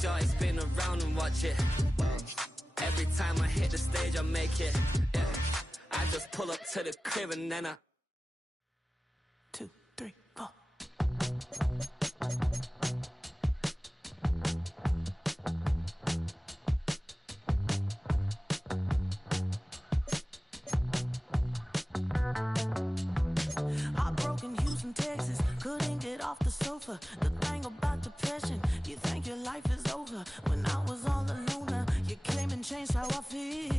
shorty spin around and watch it. Every time I hit the stage, I make it. Yeah. I just pull up to the crib and then I 2, 3, 4. Heartbroken Houston, Texas, couldn't get off the sofa. The thing about depression, you think your life is over. When I was all alone, you came and changed how I feel.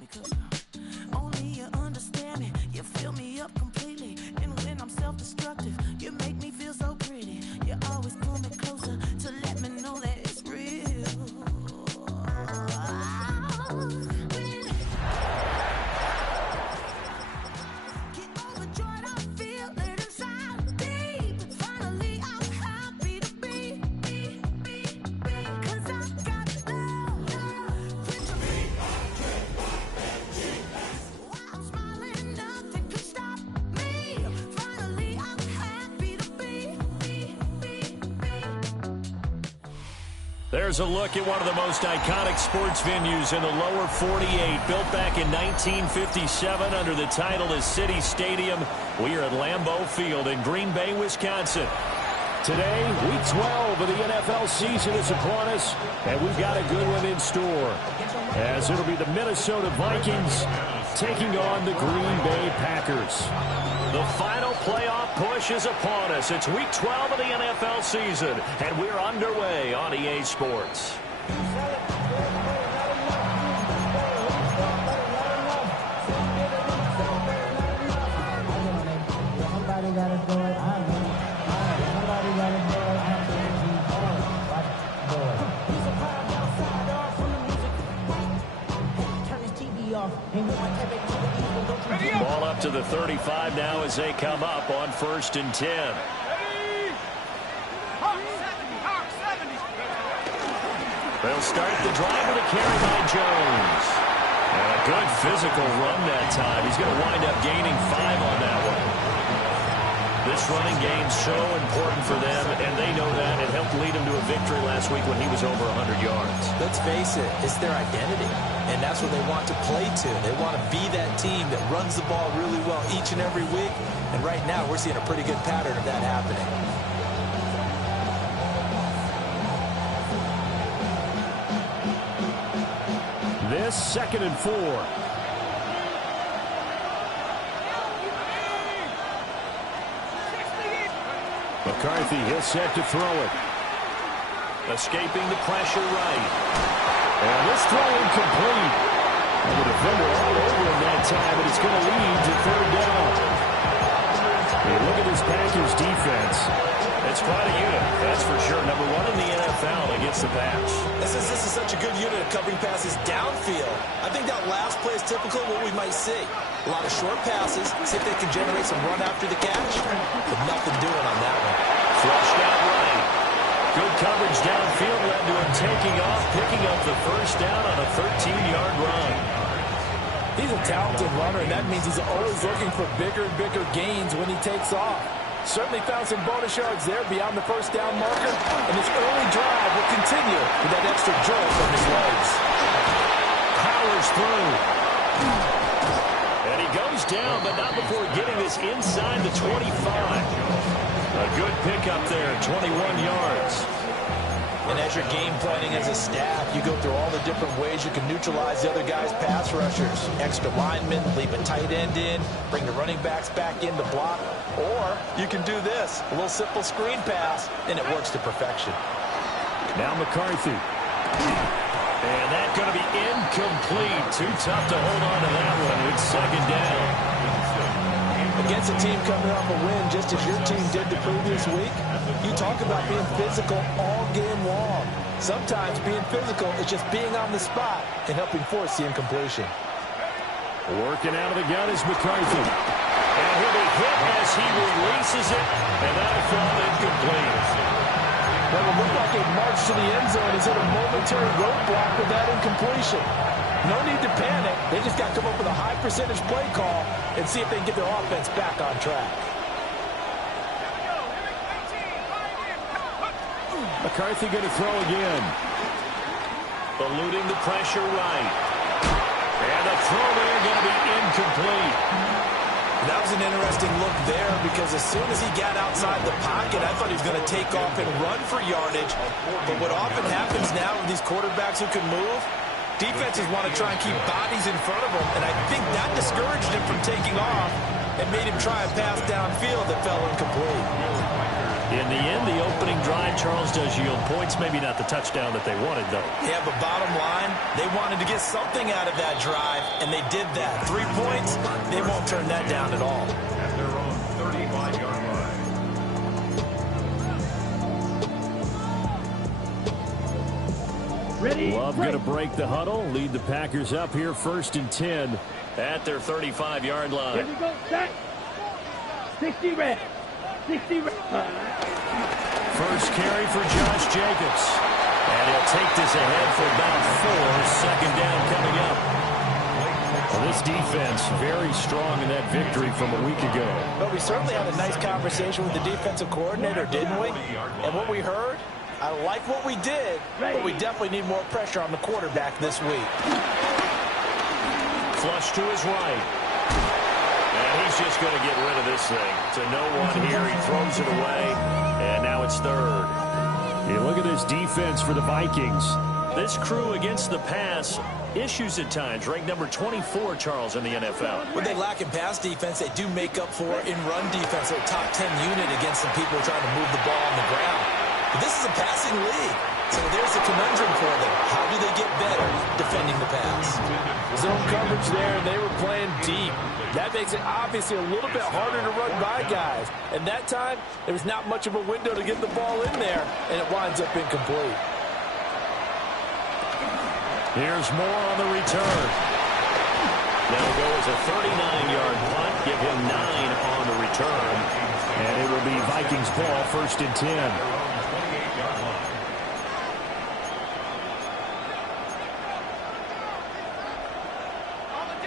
Because only you understand me, you fill me up completely. And when I'm self-destructive, you make me feel so pretty. You always pull me closer to let me know that it's real. Get overjoyed, I feel it inside deep. Finally, I'm happy to be. 'Cause I got love. While I'm smiling, nothing can stop me. Finally, I'm happy to be. There's a look at one of the most iconic sports venues in the lower 48, built back in 1957 under the title of City Stadium. We are at Lambeau Field in Green Bay, Wisconsin. Today, week 12 of the NFL season is upon us, and we've got a good one in store, as it'll be the Minnesota Vikings taking on the Green Bay Packers. The final playoff push is upon us. It's week 12 of the NFL season, and we're underway on EA Sports. Somebody gotta do it. Somebody gotta do it. He's a pound outside off from the music. Turn his TV off. Ain't no activity. Ball up to the 35 now as they come up on 1st and 10. They'll start the drive with a carry by Jones. And a good physical run that time. He's going to wind up gaining 5 on that one. This running game's so important for them, and they know that. It helped lead him to a victory last week when he was over 100 yards. Let's face it, it's their identity, and that's what they want to play to. They want to be that team that runs the ball really well each and every week, and right now we're seeing a pretty good pattern of that happening. This 2nd and 4. McCarthy, he'll set to throw it. Escaping the pressure right. And this throw incomplete. And the defender all over him that time, but it's going to lead to 3rd down. Hey, look at this Packers defense. It's quite a unit, that's for sure. Number 1 in the NFL against the pass. This is such a good unit of covering passes downfield. I think that last play is typical of what we might see. A lot of short passes, see if they can generate some run after the catch. But nothing doing on that one. Flushed out right. Good coverage downfield led to him taking off, picking up the 1st down on a 13-yard run. He's a talented runner, and that means he's always looking for bigger and bigger gains when he takes off. Certainly found some bonus yards there beyond the 1st down marker, and this early drive will continue with that extra jolt from his legs. Powers through. And he goes down, but not before getting this inside the 25. A good pickup there, 21 yards. And as you're game planning as a staff, you go through all the different ways you can neutralize the other guy's pass rushers. Extra linemen, leave a tight end in, bring the running backs back in to block. Or you can do this, a little simple screen pass, and it works to perfection. Now McCarthy. And that's going to be incomplete. Too tough to hold on to that one. It's 2nd down. Against a team coming off a win just as your team did the previous week, you talk about being physical all game long. Sometimes being physical is just being on the spot and helping force the incompletion. Working out of the gun is McCarthy. And he'll be hit as he releases it, and that'll fall incomplete. Well, it looked like a march to the end zone. He's hit a momentary roadblock with that incompletion. No need to panic. They just got to come up with a high percentage play call and see if they can get their offense back on track. McCarthy going to throw again. Eluding the pressure right. And the throw there going to be incomplete. That was an interesting look there because as soon as he got outside the pocket, I thought he was going to take off and run for yardage. But what often happens now with these quarterbacks who can move, defenses want to try and keep bodies in front of them, and I think that discouraged him from taking off and made him try a pass downfield that fell incomplete. In the end, the opening drive, Charles, does yield points. Maybe not the touchdown that they wanted, though. Yeah, but bottom line, they wanted to get something out of that drive, and they did that. 3 points, they won't turn that down at all. At their own 35-yard line. Ready? Love going to break the huddle, lead the Packers up here 1st and 10 at their 35-yard line. Here we go, set. 60 red. 60 red. First carry for Josh Jacobs. And he'll take this ahead for about 4. 2nd down coming up. Well, this defense very strong in that victory from a week ago. But we certainly had a nice conversation with the defensive coordinator, didn't we? And what we heard, I like what we did, but we definitely need more pressure on the quarterback this week. Flush to his right. And he's just going to get rid of this thing. To no one here. He throws it away. And now it's 3rd. You look at this defense for the Vikings. This crew against the pass, issues at times. Ranked number 24, Charles, in the NFL. When they lack in pass defense, they do make up for in run defense. They're a top 10 unit against some people trying to move the ball on the ground. But this is a passing league. So there's a conundrum for them. How do they get better defending the pass? Zone coverage there, and they were playing deep. That makes it obviously a little bit harder to run by guys. And that time, there was not much of a window to get the ball in there, and it winds up incomplete. Here's Moore on the return. That'll go as a 39-yard punt. Give him 9 on the return. And it will be Vikings ball 1st and 10.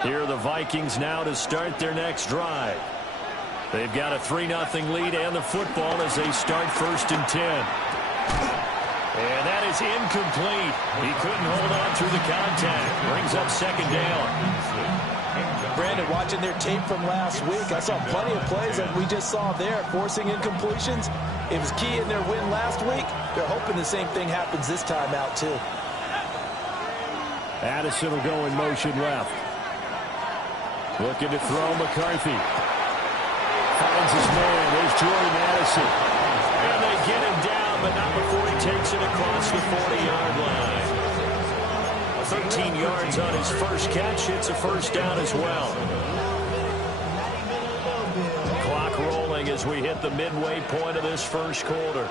Here are the Vikings now to start their next drive. They've got a 3-0 lead and the football as they start 1st and 10. And that is incomplete. He couldn't hold on through the contact. Brings up 2nd down. Brandon, watching their tape from last week, I saw plenty of plays that we just saw there, forcing incompletions. It was key in their win last week. They're hoping the same thing happens this time out, too. Addison will go in motion left. Looking to throw McCarthy. Finds his man. There's Jordan Addison. And they get him down, but not before he takes it across the 40-yard line. 13 yards on his first catch. It's a 1st down as well. Clock rolling as we hit the midway point of this 1st quarter.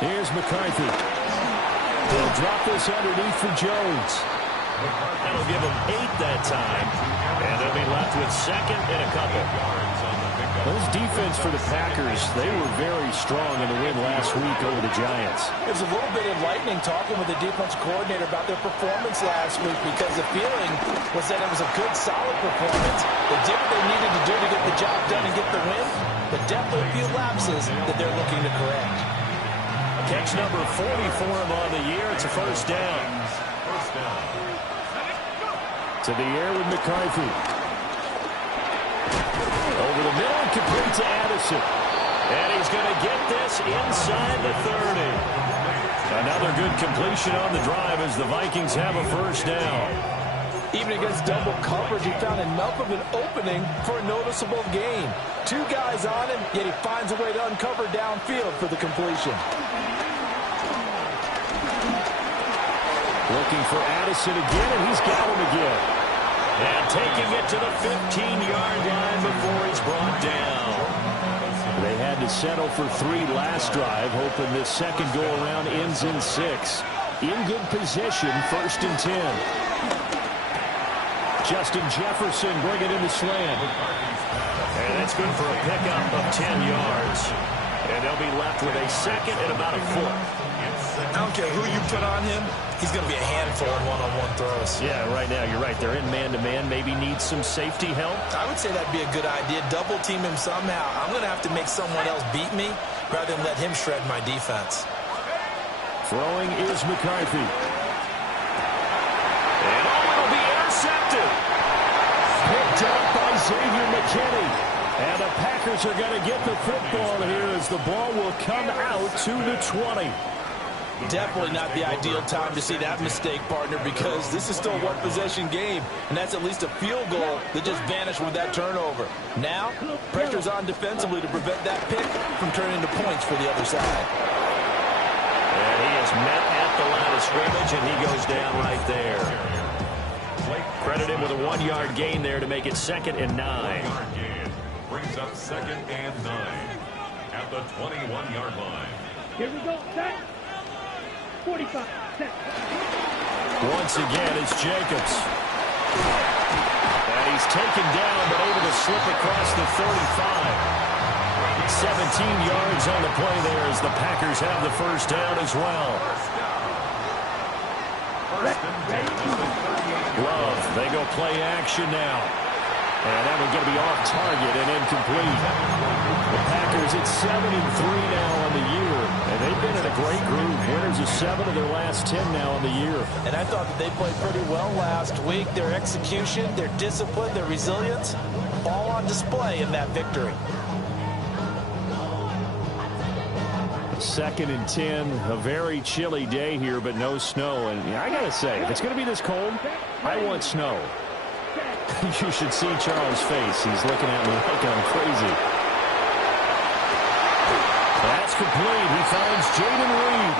Here's McCarthy. They'll drop this underneath for Jones. That'll give him 8 that time. And they'll be left with 2nd and a couple. Those defense for the Packers, they were very strong in the win last week over the Giants. It was a little bit enlightening talking with the defense coordinator about their performance last week because the feeling was that it was a good, solid performance. They did what they needed to do to get the job done and get the win, but definitely a few lapses that they're looking to correct. Catch number 40 for him on the year. It's a 1st down. To the air with McCarthy. Over the middle, complete to Addison. And he's going to get this inside the 30. Another good completion on the drive as the Vikings have a 1st down. Even against double coverage, he found enough of an opening for a noticeable gain. 2 guys on him, yet he finds a way to uncover downfield for the completion. Looking for Addison again, and he's got him again. And taking it to the 15-yard line before he's brought down. They had to settle for 3 last drive, hoping this second go-around ends in 6. In good position, 1st and 10. Justin Jefferson bringing in the slant. And that's good for a pickup of 10 yards. And they'll be left with a 2nd and about a 4th. I don't care who you put on him, he's going to be a handful in one-on-one throws. Yeah, right now you're right. They're in man-to-man. Maybe need some safety help. I would say that'd be a good idea. Double team him somehow. I'm going to have to make someone else beat me rather than let him shred my defense. Throwing is McCarthy. And it'll be intercepted. Picked up by Xavier McKinney. And the Packers are going to get the football here as the ball will come out to the 20. Definitely not the ideal time to see that mistake, partner, because this is still a one-possession game, and that's at least a field goal that just vanished with that turnover. Now, pressure's on defensively to prevent that pick from turning into points for the other side. And he is met at the line of scrimmage, and he goes down right there. Credit him with a 1-yard gain there to make it 2nd and 9. Brings up 2nd and 9 at the 21-yard line. Here we go. Set. 45. Set. Once again, it's Jacobs. And he's taken down, but able to slip across the 35. 17 yards on the play there as the Packers have the first down as well. First and 10 at the 38. Love, they go play action now. And that one going to be off target and incomplete. The Packers at 7-3 now on the year. And they've been in a great groove. Winners of 7 of their last 10 now on the year. And I thought that they played pretty well last week. Their execution, their discipline, their resilience, all on display in that victory. 2nd and 10, a very chilly day here, but no snow. And I got to say, if it's going to be this cold, I want snow. You should see Charles' face. He's looking at me like I'm crazy. That's complete. He finds Jaden Reed.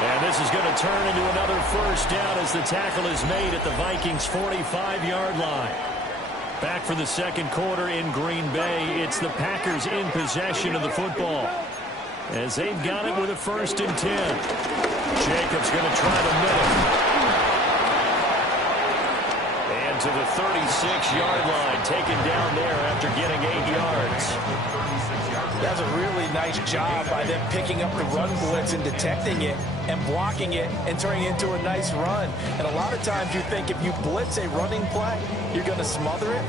And this is going to turn into another first down as the tackle is made at the Vikings' 45-yard line. Back for the second quarter in Green Bay. It's the Packers in possession of the football, as they've got it with a 1st and 10. Jacobs going to try to middle. And to the 36-yard line, taken down there after getting 8 yards. That's a really nice job by them picking up the run blitz and detecting it and blocking it and turning it into a nice run. And a lot of times you think if you blitz a running play, you're going to smother it.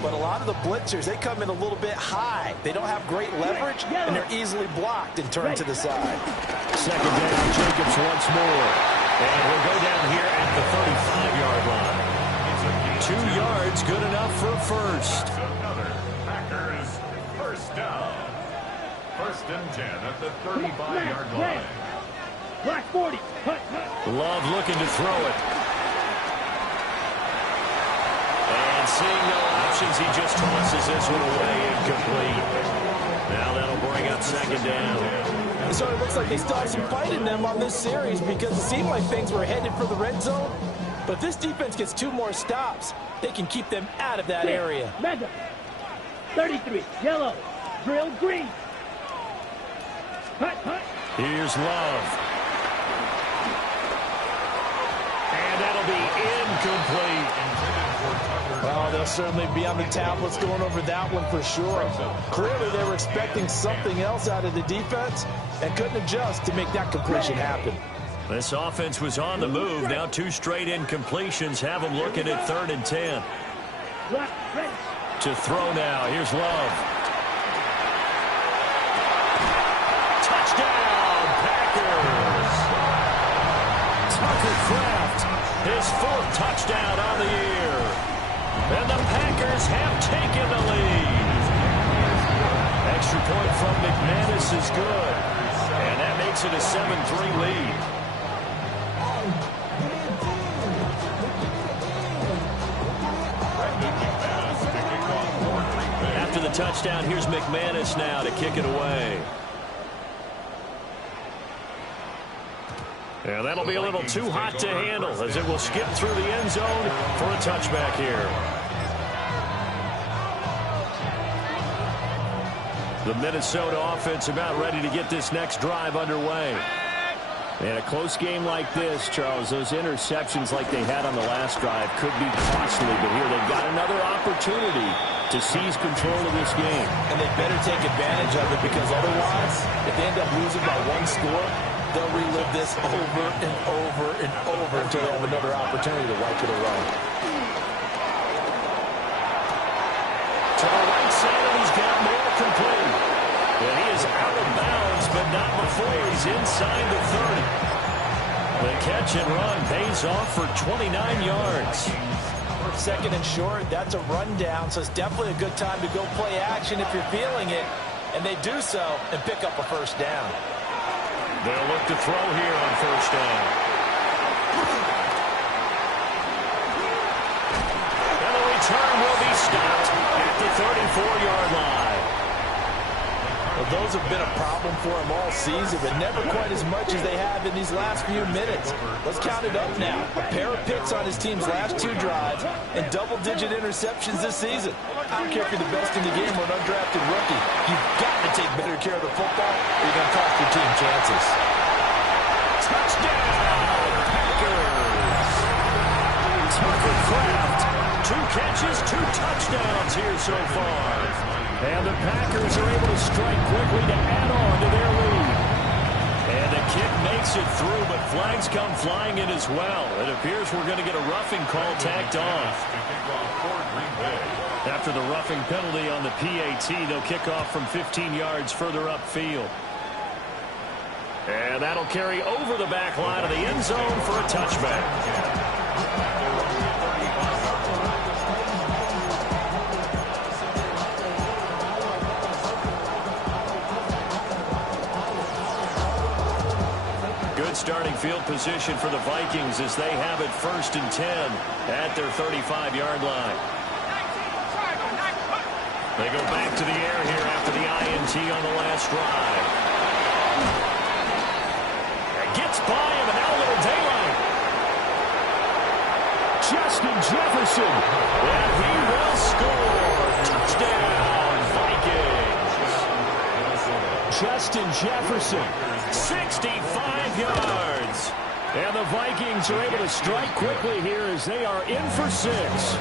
But a lot of the blitzers, they come in a little bit high. They don't have great leverage, and they're easily blocked and turned to the side. 2nd down, Jacobs once more. And he'll go down here at the 35-yard line. 2 yards, good enough for a first. Another Packers first down. 1st and 10 at the 35-yard line. Black 40. Love looking to throw it. And seeing no options, he just tosses this one away, incomplete. Now that'll bring up 2nd down. So it looks like they still have some fight in them on this series because it seemed like things were headed for the red zone. But if this defense gets 2 more stops, they can keep them out of that area. Mega. 33. Yellow. Drill green. Hut. Here's Love. And that'll be incomplete. Well, they'll certainly be on the tablets going over that one for sure. Clearly, they were expecting something else out of the defense and couldn't adjust to make that completion happen. This offense was on the move. Now 2 straight incompletions have them looking at 3rd and 10. To throw now. Here's Love. Touchdown, Packers. Tucker Kraft, his 4th touchdown on the year. And the Packers have taken the lead. Extra point from McManus is good. And that makes it a 7-3 lead. After the touchdown, here's McManus now to kick it away. And that'll be a little too hot to handle as it will skip through the end zone for a touchback here. The Minnesota offense about ready to get this next drive underway. And a close game like this, Charles, those interceptions like they had on the last drive could be costly. But here they've got another opportunity to seize control of this game. And they better take advantage of it because otherwise, if they end up losing by 1 score, they'll relive this over and over and over until they have another opportunity to wipe it away. To the right side, and he's got more complete. And he is out of bounds, but not before he's inside the 30. The catch and run pays off for 29 yards. Second and short, that's a rundown, so it's definitely a good time to go play action if you're feeling it. And they do so and pick up a first down. They'll look to throw here on first down. And the return will be stopped at the 34-yard line. Well, those have been a problem for him all season, but never quite as much as they have in these last few minutes. Let's count it up now. A pair of picks on his team's last 2 drives and double-digit interceptions this season. I don't care if you're the best in the game or an undrafted rookie. You've got to take better care of the football or you're going to cost your team chances. Touchdown, Packers! Tucker Kraft, 2 catches, 2 touchdowns here so far. And the Packers are able to strike quickly to add on to their lead. And the kick makes it through, but flags come flying in as well. It appears we're going to get a roughing call tacked on. After the roughing penalty on the PAT, they'll kick off from 15 yards further upfield. And that'll carry over the back line of the end zone for a touchback. Good starting field position for the Vikings as they have it 1st and 10 at their 35-yard line. They go back to the air here after the INT on the last drive. It gets by him, and now a little daylight. Justin Jefferson, and he will score. Touchdown, Vikings. Justin Jefferson, 65 yards. And the Vikings are able to strike quickly here as they are in for 6.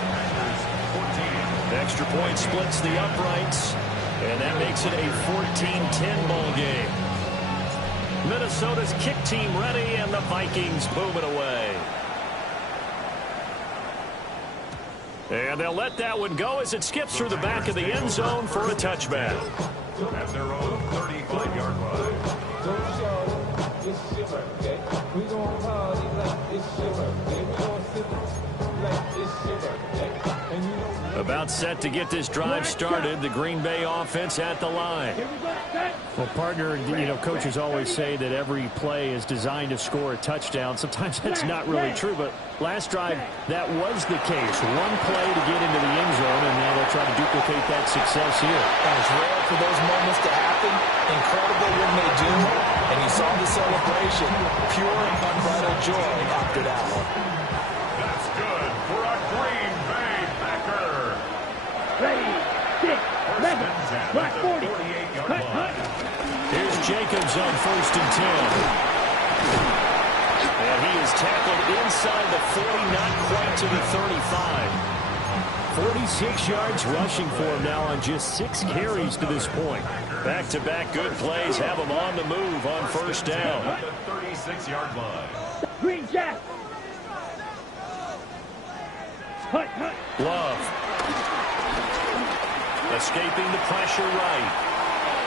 Extra point splits the uprights, and that makes it a 14-10 ball game. Minnesota's kick team ready, and the Vikings move it away. And they'll let that one go as it skips through the back of the end zone for a touchback. At their own 35-yard line. About set to get this drive started, the Green Bay offense at the line. Well, partner, coaches always say that every play is designed to score a touchdown. Sometimes that's not really true, but last drive, that was the case. One play to get into the end zone, and now they'll try to duplicate that success here. And it's rare for those moments to happen. Incredible when they do. And you saw the celebration. Pure, unbridled joy after that one. That's good for a Green Bay Packer. Ready, 6, 11, block 40, cut. Here's Jacobs on 1st and 10. And he is tackled inside the 40, not quite to the 35. 46 yards rushing for him now on just 6 carries to this point. Back-to-back good plays have him on the move on first down. At the 36-yard line. Green Jack. Hut. Love. Escaping the pressure right.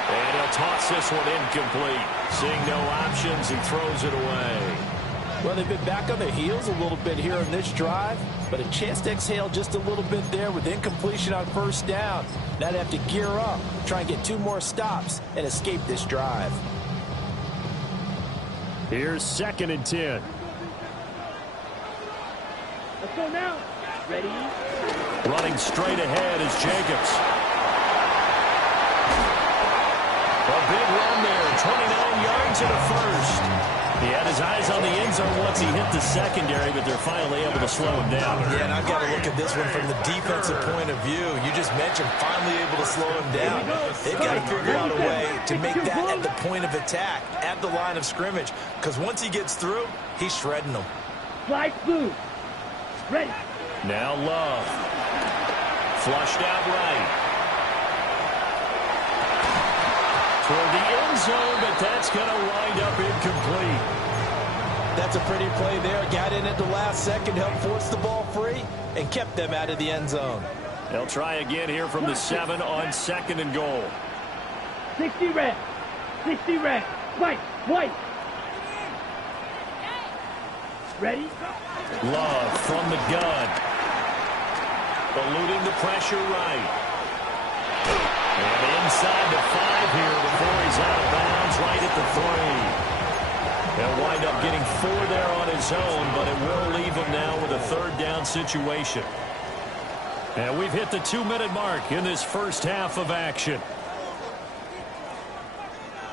And he'll toss this one incomplete. Seeing no options, he throws it away. Well, they've been back on their heels a little bit here in this drive, but a chance to exhale just a little bit there with incompletion on first down. Now they have to gear up, try and get 2 more stops, and escape this drive. Here's 2nd and 10. Let's go now. Ready? Running straight ahead is Jacobs. A big run there, 29 yards and a first. He had his eyes on the end zone once he hit the secondary, but they're finally able to slow him down. Yeah, and I've got to look at this one from the defensive point of view. You just mentioned finally able to slow him down. They've got to figure out a way to make that at the point of attack, at the line of scrimmage, because once he gets through, he's shredding them. Fly blue. Ready. Now Love. Flushed out right. Toward the end zone, but that's going to wind up incomplete. That's a pretty play there. Got in at the last second, helped force the ball free, and kept them out of the end zone. They'll try again here from the 7 on 2nd and goal. 60 red. 60 red. White. White. Ready? Love from the gun. Eluding the pressure right. And inside the 5 here before he's out of bounds right at the 3. He'll wind up getting 4 there on his own, but it will leave him now with a 3rd down situation. And we've hit the 2-minute mark in this first half of action.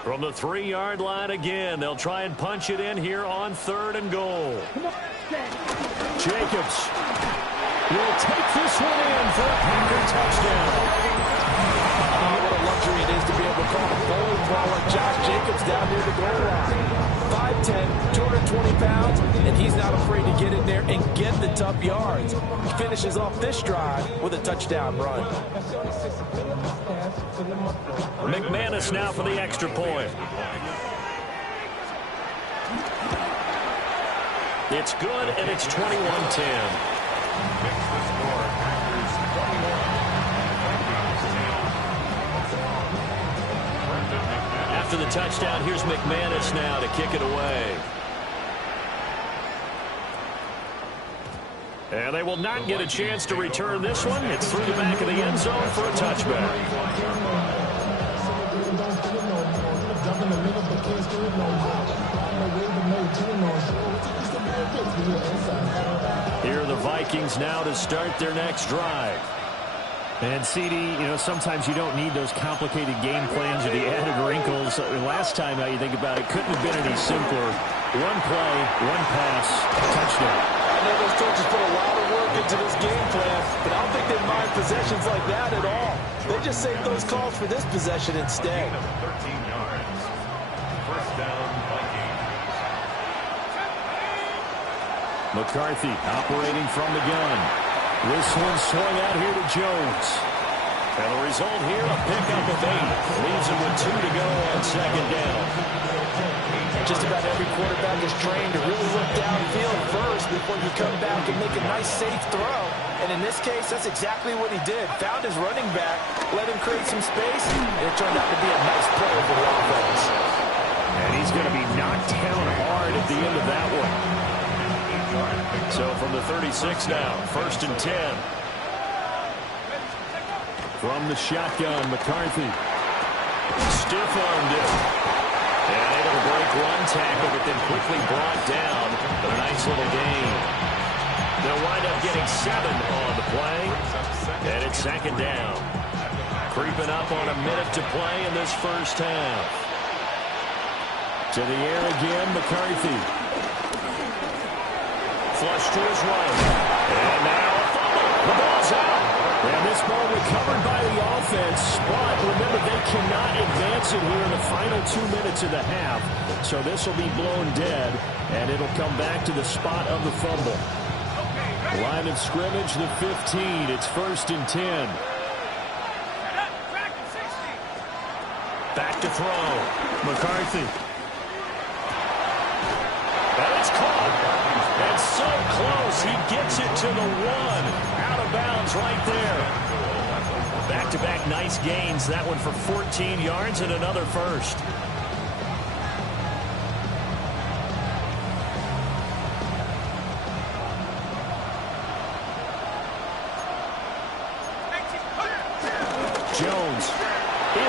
From the 3-yard line again, they'll try and punch it in here on 3rd and goal. Jacobs will take this one in for a Packer touchdown. Oh, what a luxury it is to be able to call a bowling ball like Josh Jacobs down near the goal line. 5'10", 220 pounds, and he's not afraid to get in there and get the tough yards. He finishes off this drive with a touchdown run. McManus now for the extra point. It's good, and it's 21-10. After the touchdown, here's McManus now to kick it away. And they will not get a chance to return this one. It's through the back of the end zone for a touchback. Here are the Vikings now to start their next drive. And, CD, you know, sometimes you don't need those complicated game plans or the added wrinkles. Last time, now you think about it, couldn't have been any simpler. One play, one pass, touchdown. I know those coaches put a lot of work into this game plan, but I don't think they mind possessions like that at all. They just save those calls for this possession instead. 13 yards. First down, Vikings. McCarthy operating from the gun. This one swung out here to Jones. And the result here, a pickup of 8. Leaves him with 2 to go on 2nd down. Just about every quarterback is trained to really look downfield first before you come back and make a nice, safe throw. And in this case, that's exactly what he did. Found his running back, let him create some space, and it turned out to be a nice play for the offense. And he's going to be knocked down hard at the end of that one. So from the 36 now, 1st and 10. From the shotgun, McCarthy. Stiff-armed it. And able to break one tackle, but then quickly brought down. But a nice little gain. They'll wind up getting 7 on the play. And it's 2nd down. Creeping up on a minute to play in this first half. To the air again, McCarthy. Flush to his right. And now a fumble. The ball's out. And this ball recovered by the offense. But remember, they cannot advance it here in the final 2 minutes of the half. So this will be blown dead. And it'll come back to the spot of the fumble. Line of scrimmage, the 15. It's 1st and 10. Back to throw. McCarthy. And it's caught. And so close, he gets it to the 1. Out of bounds right there. Back-to-back nice gains. That one for 14 yards and another first. Jones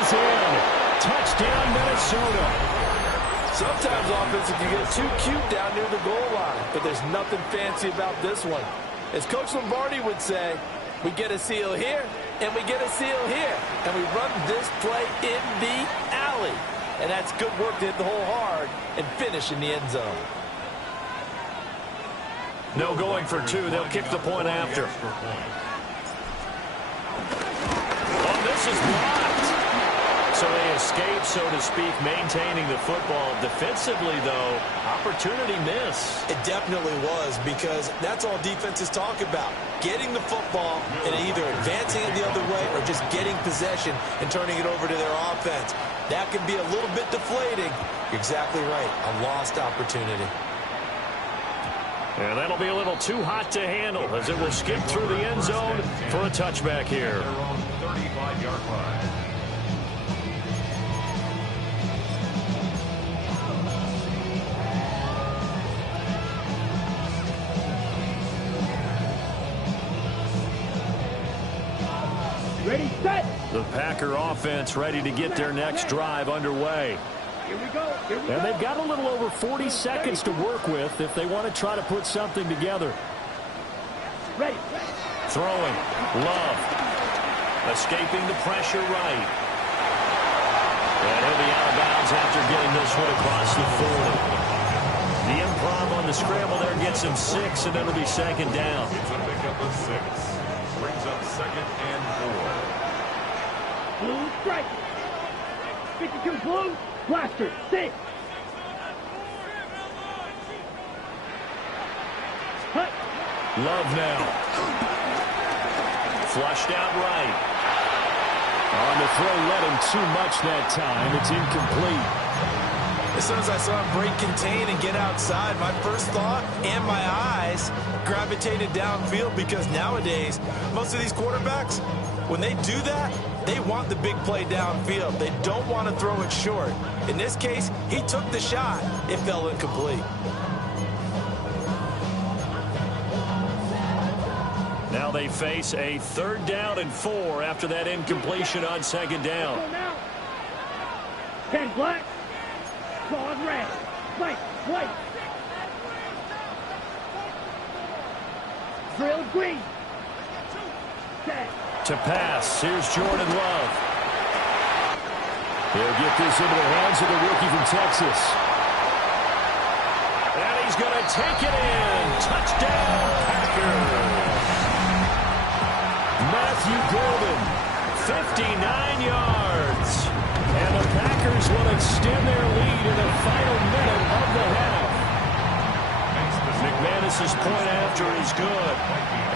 is in. Touchdown, Minnesota. Sometimes offensive can get too cute down near the goal line, but there's nothing fancy about this one. As Coach Lombardi would say, we get a seal here, and we get a seal here, and we run this play in the alley. And that's good work to hit the hole hard and finish in the end zone. No going for 2. They'll kick the point after. Oh, this is blocked. So they escape, so to speak, maintaining the football. Defensively, though, opportunity miss. It definitely was, because that's all defenses talk about. Getting the football and either advancing it the other way or just getting possession and turning it over to their offense. That can be a little bit deflating. You're exactly right. A lost opportunity. And that'll be a little too hot to handle as it will skip through the end zone for a touchback here. 35-yard line. Ready, set. The Packer offense ready to get their next drive underway. Here we go. Here we go. And they've got a little over 40 seconds to work with if they want to try to put something together. Ready. Throwing. Love. Escaping the pressure right. And he'll be out of bounds after getting this one across the 40. The improv on the scramble there gets him 6, and it'll be second down. It's a pickup of 6. Brings up 2nd and 4. Blue strike. 52 blue. Blaster. 6. Hut. Love now. Flushed out right. On the throw, led him too much that time. It's incomplete. As soon as I saw him break contain and get outside, my first thought and my eyes gravitated downfield, because nowadays, most of these quarterbacks, when they do that, they want the big play downfield. They don't want to throw it short. In this case, he took the shot. It fell incomplete. Now they face a 3rd down and 4 after that incompletion on 2nd down. 10 black. Claws red. White. White. Drill green. 10. To pass, here's Jordan Love. He'll get this into the hands of the rookie from Texas. And he's going to take it in. Touchdown, Packers. Matthew Golden, 59 yards. And the Packers will extend their lead in the final minute of the half. McManus's point after is good,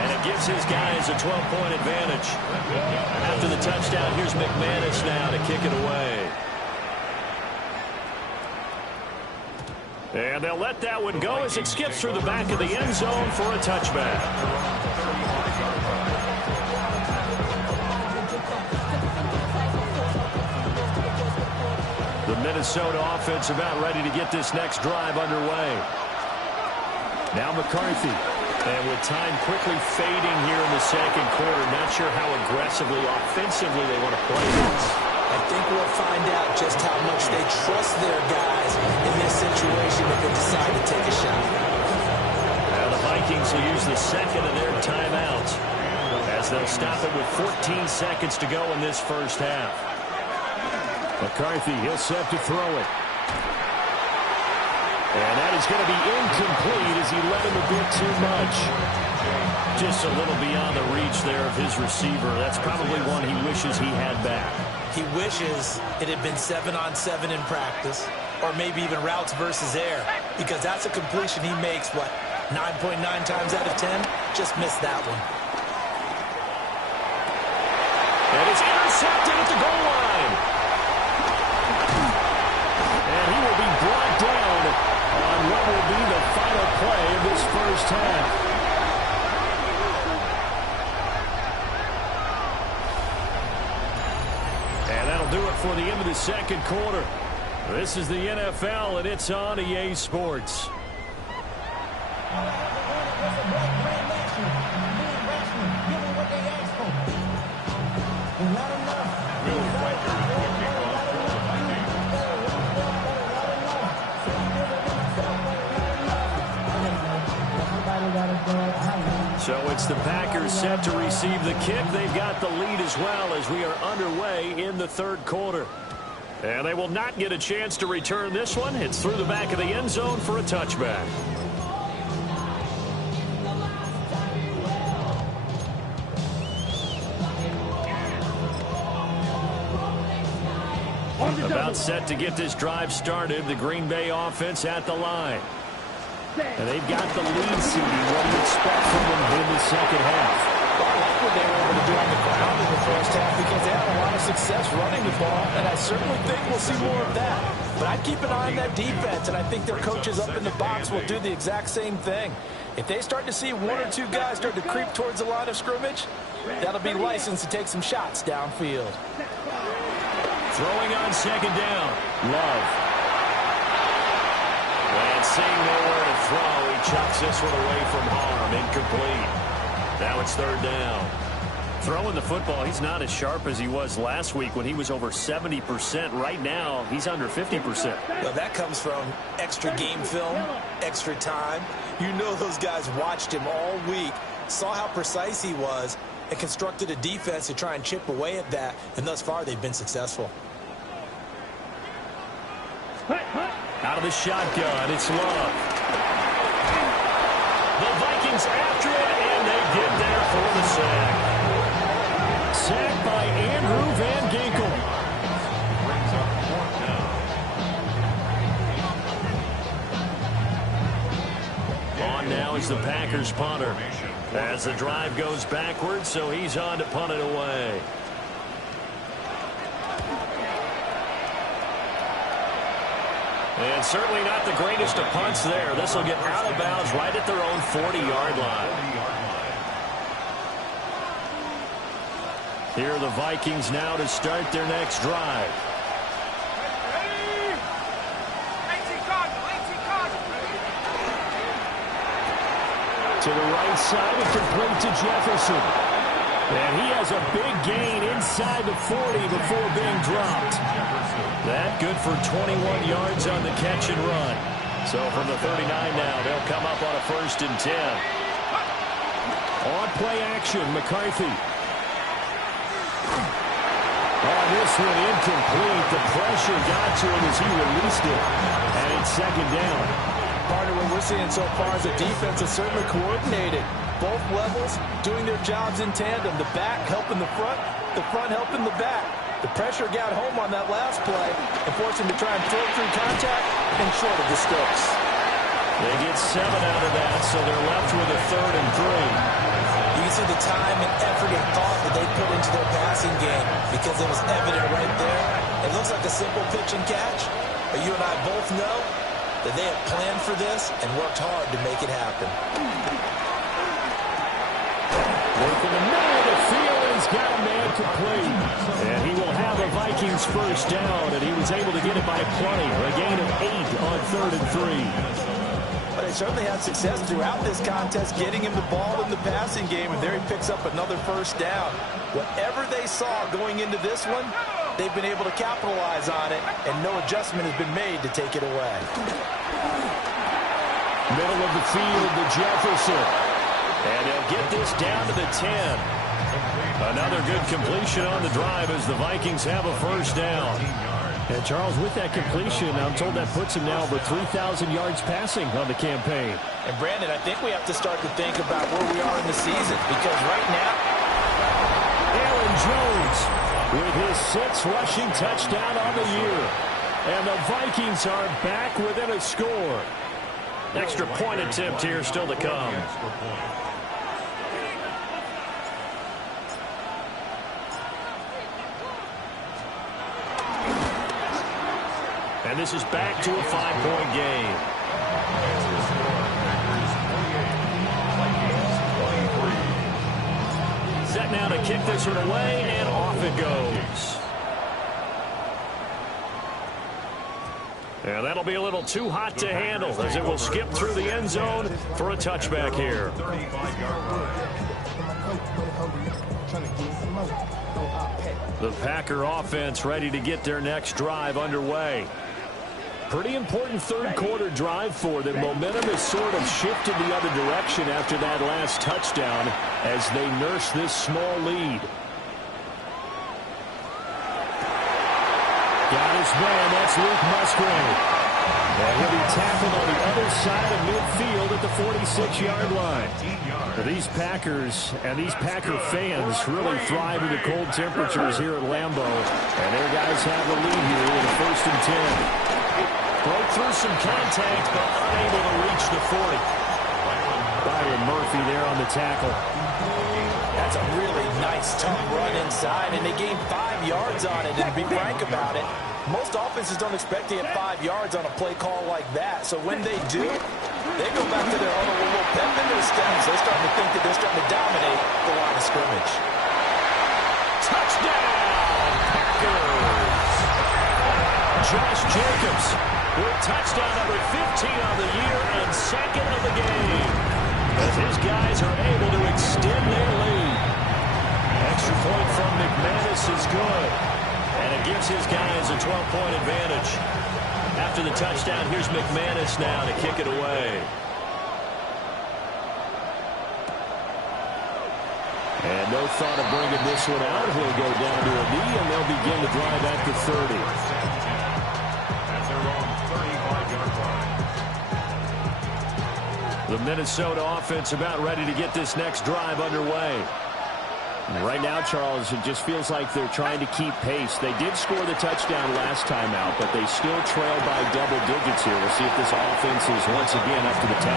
and it gives his guys a 12-point advantage. After the touchdown, here's McManus now to kick it away. And they'll let that one go as it skips through the back of the end zone for a touchback. The Minnesota offense about ready to get this next drive underway. Now McCarthy. And with time quickly fading here in the second quarter, not sure how aggressively, offensively they want to play this. I think we'll find out just how much they trust their guys in this situation if they decide to take a shot. Now the Vikings will use the second of their timeouts as they'll stop it with 14 seconds to go in this first half. McCarthy, he'll set to throw it. And that is going to be incomplete as he led him a bit too much. Just a little beyond the reach there of his receiver. That's probably one he wishes he had back. He wishes it had been 7-on-7 in practice, or maybe even routes versus air, because that's a completion he makes, 9.9 times out of 10? Just missed that one. And it's intercepted at the goal line. And he will be brought down on what will be the final play of this first half. And that'll do it for the end of the second quarter. This is the NFL, and it's on EA Sports. So it's the Packers set to receive the kick. They've got the lead as well as we are underway in the third quarter. And they will not get a chance to return this one. It's through the back of the end zone for a touchback. About set to get this drive started. The Green Bay offense at the line. And they've got the lead seeding. What do you expect from them in the second half? I like what they were able to do on the ground in the first half because they had a lot of success running the ball, and I certainly think we'll see more of that. But I'd keep an eye on that defense, and I think their coaches up in the box will do the exact same thing. If they start to see one or two guys start to creep towards the line of scrimmage, that'll be license to take some shots downfield. Throwing on second down. Love. And seeing nowhere to throw, he chucks this one away from harm. Incomplete. Now it's third down. Throwing the football, he's not as sharp as he was last week when he was over 70%. Right now, he's under 50%. Well, that comes from extra game film, extra time. You know those guys watched him all week, saw how precise he was, and constructed a defense to try and chip away at that, and thus far they've been successful. Out of the shotgun, it's Love. The Vikings after it, and they get there for the sack. Sacked by Andrew Van Ginkel. Brings up fourth down. On now is the Packers punter. As the drive goes backwards, so he's on to punt it away. And certainly not the greatest of punts there. This will get out of bounds right at their own 40-yard line. Here are the Vikings now to start their next drive. To the right side and complete to Jefferson. And he has a big gain inside the 40 before being dropped. That good for 21 yards on the catch and run. So from the 39 now, they'll come up on a 1st and 10. On play action, McCarthy. Oh, this one incomplete. The pressure got to him as he released it. And it's second down. Part of what we're seeing so far is the defense is certainly coordinated. Both levels doing their jobs in tandem. The back helping the front helping the back. The pressure got home on that last play and forced him to try and throw through contact and short of the sticks. They get 7 out of that, so they're left with a 3rd and 3. You can see the time and effort and thought that they put into their passing game because it was evident right there. It looks like a simple pitch and catch, but you and I both know that they have planned for this and worked hard to make it happen. Work in the middle of the field, and he's got a man complete. And he will have a Vikings 1st down, and he was able to get it by plenty. A gain of 8 on 3rd and 3. But they certainly had success throughout this contest getting him the ball in the passing game, and there he picks up another 1st down. Whatever they saw going into this one, they've been able to capitalize on it, and no adjustment has been made to take it away. Middle of the field to Jefferson. And they'll get this down to the 10. Another good completion on the drive as the Vikings have a 1st down. And Charles, with that completion, I'm told that puts him now over 3,000 yards passing on the campaign. And Brandon, I think we have to start to think about where we are in the season, because right now, Aaron Jones with his 6th rushing touchdown on the year. And the Vikings are back within a score. Extra point attempt here still to come. And this is back to a 5-point game. Set now to kick this one away, and off it goes. And that'll be a little too hot to handle as it will skip through the end zone for a touchback here. The Packer offense ready to get their next drive underway. Pretty important 3rd quarter drive for them. Momentum has sort of shifted the other direction after that last touchdown as they nurse this small lead. Got his man, that's Luke Musgrave. And he'll be tackled on the other side of midfield at the 46-yard line. These Packers and these Packer fans really thrive in the cold temperatures here at Lambeau. And their guys have the lead here 1st and 10. Broke through some contact, but unable to reach the 40. Byron Murphy there on the tackle. That's a really nice, tough run inside, and they gained 5 yards on it. And to be frank about it, most offenses don't expect to get 5 yards on a play call like that. So when they do, they go back to their own little pep in their steps. They're starting to think that they're starting to dominate the line of scrimmage. Touchdown, Packers! Josh Jacobs with touchdown number 15 on the year and 2nd of the game. As his guys are able to extend their lead. Extra point from McManus is good. And it gives his guys a 12-point advantage. After the touchdown, here's McManus now to kick it away. And no thought of bringing this one out. He'll go down to a knee, and they'll begin to drive at the 30. At their own 35-yard line. The Minnesota offense about ready to get this next drive underway. And right now, Charles, it just feels like they're trying to keep pace. They did score the touchdown last time out, but they still trail by double digits here. We'll see if this offense is once again up to the task.